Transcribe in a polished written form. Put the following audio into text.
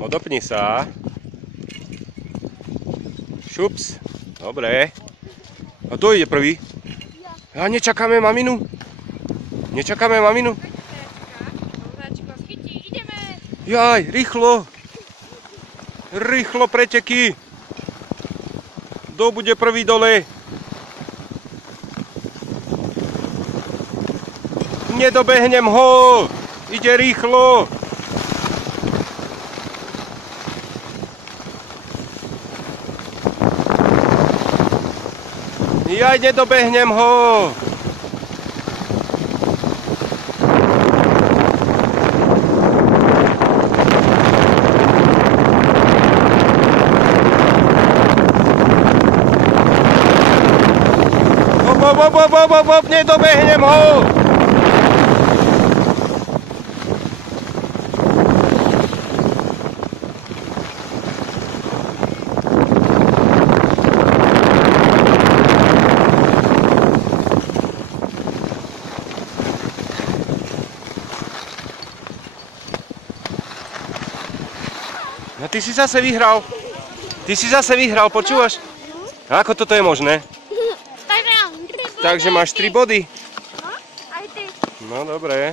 Odopni sa. Šups. Dobre. A kto ide prvý? A nečakáme maminu? Nečakáme maminu? Jaj, rýchlo. Rýchlo preteky. Kto bude prvý dole? Nedobehnem ho. Ide rýchlo. Ja nedobehnem ho! Nedobehnem ho! No ty si zase vyhral. Ty si zase vyhral, počúvaš? A ako toto je možné? Takže máš 3 body. Aj ty. No dobre.